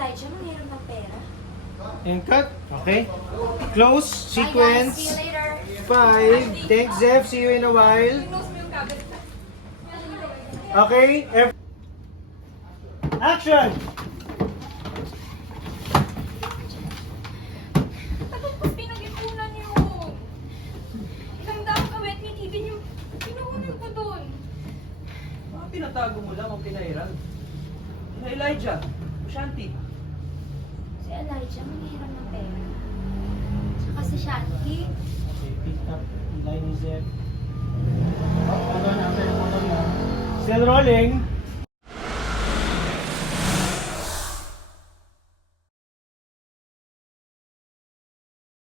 Elijah, mangiram ng pera. And cut. Okay. Close. Bye guys, Sequence. see you later. 5. Thanks, Zeph. See you in a while. Okay. Action! Tapos po pinag-ipunan yun. Ilang daang kawet ni Kevin yung pinuhunan ko dun. Mga pinatago mo lang ang pinairal. Na Elijah, Shanti. Si Elijah, mangiram ng pera. Saka si Shanti. Okay, pick up line ni Zeph. Still rolling.